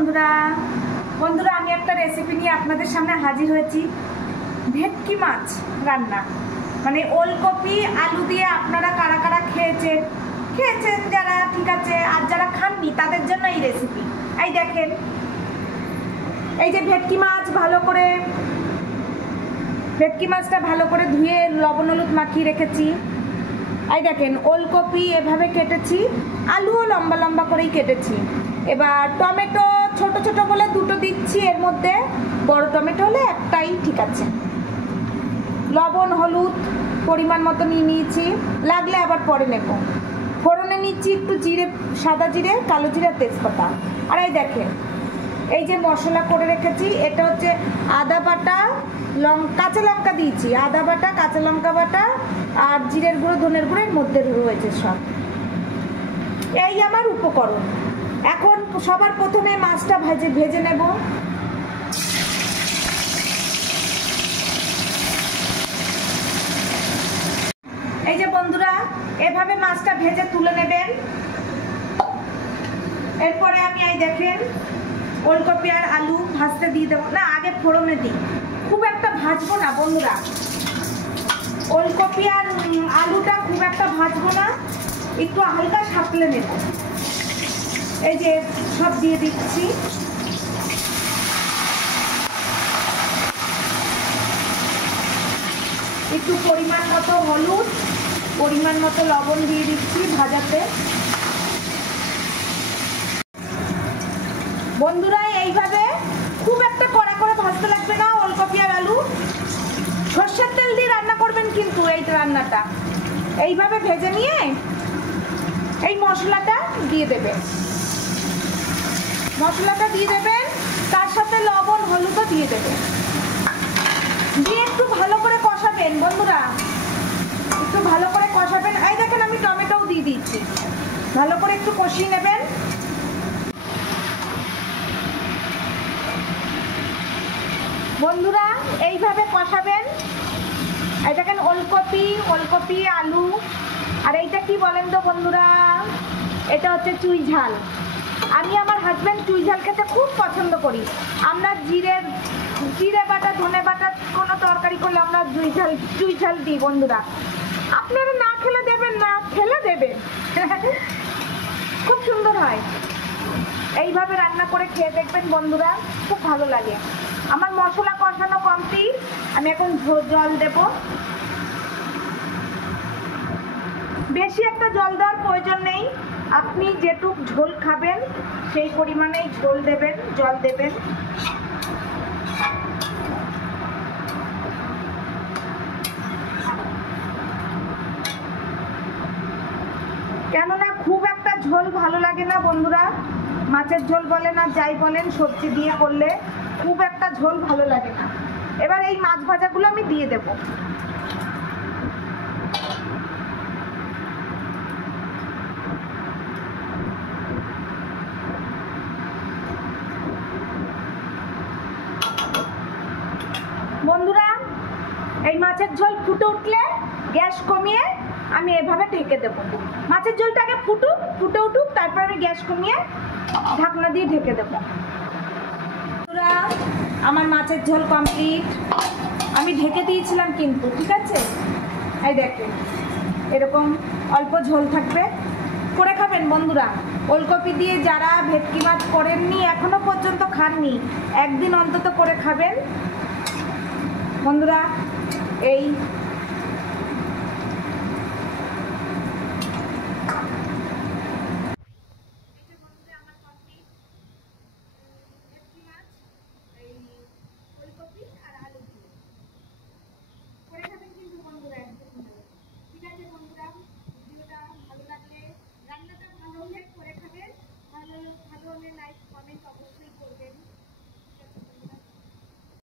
বন্ধুরা বন্ধুরা আমি একটা রেসিপি নিয়ে আপনাদের সামনে হাজির হয়েছি। ভেটকি মাছ রান্না, মানে ওলকপি আলু দিয়ে। আপনারা কারা কারা খেয়েছেন যারা, ঠিক আছে, আর যারা খাননি তাদের জন্য এই রেসিপি। এই দেখেন, এই যে ভেটকি মাছটা ভালো করে ধুয়ে লবণ হলুদ মাখিয়ে রেখেছি। এই দেখেন, ওলকপি এভাবে কেটেছি, আলুও লম্বা লম্বা করেই কেটেছি। এবার টমেটো ছোট ছোট বলে দুটো দিচ্ছি, এর মধ্যে বড় টমেটো হলে একটাই ঠিক আছে। লবণ হলুদ পরিমাণ মতো নিয়ে নিয়েছি, লাগলে আবার পরে নেব। ফোড়নে নিচ্ছি একটু জিরে, সাদা জিরে, কালো জিরে, তেজপাতা। আর এই দেখেন, এই যে মশলা করে রেখেছি, এটা হচ্ছে আদা বাটা, কাঁচা লঙ্কা দিয়েছি, আদা বাটা, কাঁচা লঙ্কা বাটা আর জিরের গুঁড়ো, ধনের গুঁড়ো এর মধ্যে রয়েছে সব। এই আমার উপকরণ। এখন সবার প্রথমে মাছটা ভেজে নেব। এই যে বন্ধুরা, এভাবে মাছটা ভেজে তুলে নেবেন। এরপরে আমি এই দেখেন ওলকপি আর আলু ভাজতে দিয়ে দেবো। না, আগে ফোড়নে দিই, খুব একটা ভাজবো না বন্ধুরা। ওলকপি আর আলুটা খুব একটা ভাজবো না, একটু হালকা সাঁতলে নেব। এই যে সব দিয়ে দিচ্ছি। একটু পরিমাণ মতো হলুদ, পরিমাণ মতো লবণ দিয়ে দিচ্ছি ভাজাতে। বন্ধুরা এইভাবে খুব একটা কড়া করে ভাজতে লাগবে না ওলকপি আর আলু। সর্ষের তেল দিয়ে রান্না করবেন কিন্তু এই রান্নাটা। এইভাবে ভেজে নিয়ে এই মশলাটা দিয়ে দেবেন, তার সাথে লবণ হলুদও দিয়ে দেবেন, দিয়ে একটু ভালো করে কষাবেন বন্ধুরা, একটু ভালো করে কষাবেন। এই দেখেন আমি টমেটোও দিয়ে দিচ্ছি, ভালো করে একটু কষিয়ে নেবেন। বন্ধুরা এইভাবে কষাবেন। এই দেখেন ওলকপি আলু। আর এইটা কি বলেন তো বন্ধুরা, এটা হচ্ছে চুই ঝাল। আমি আমার হাজব্যান্ড চুই ঝাল খেতে খুব পছন্দ করি। আমরা জিরে বাটা, ধনে বাটা কোনো তরকারি করলে আমরা চুই ঝাল দিই বন্ধুরা। আপনারা না খেলে দেবেন না, খেলে দেবেন, খুব সুন্দর হয়। এইভাবে রান্না করে খেয়ে দেখবেন বন্ধুরা, খুব ভালো লাগে। আমার মশলা কষানো কমপ্লিট, আমি এখন জল দেব। বেশি একটা জল দেওয়ার প্রয়োজন নেই, আপনি যেটুক ঝোল খাবেন সেই পরিমাণেই জল দেবেন। কেননা খুব একটা ঝোল ভালো লাগে না বন্ধুরা, মাছের ঝোল বলেন আর যাই বলেন, সবজি দিয়ে করলে খুব একটা ঝোল ভালো লাগে না। এবার এই মাছ ভাজাগুলো আমি দিয়ে দেব। বন্ধুরা এই মাছের ঝোল ফুটে উঠলে গ্যাস কমিয়ে আমি এভাবে ঢেকে দেব। মাছের ঝোলটা আগে ফুটে উঠুক, তারপর আমি গ্যাস কমিয়ে ঢাকনা দিয়ে ঢেকে দেব। বন্ধুরা আমার মাছের ঝোল কমপ্লিট, আমি ঢেকে দিয়েছিলাম কিন্তু, ঠিক আছে। এই দেখেন এরকম অল্প ঝোল থাকবে, করে খাবেন বন্ধুরা। ওলকপি দিয়ে যারা ভেটকি মাছ করেননি, এখনো পর্যন্ত খাননি, একদিন অন্তত করে খাবেন বন্ধুরা। এই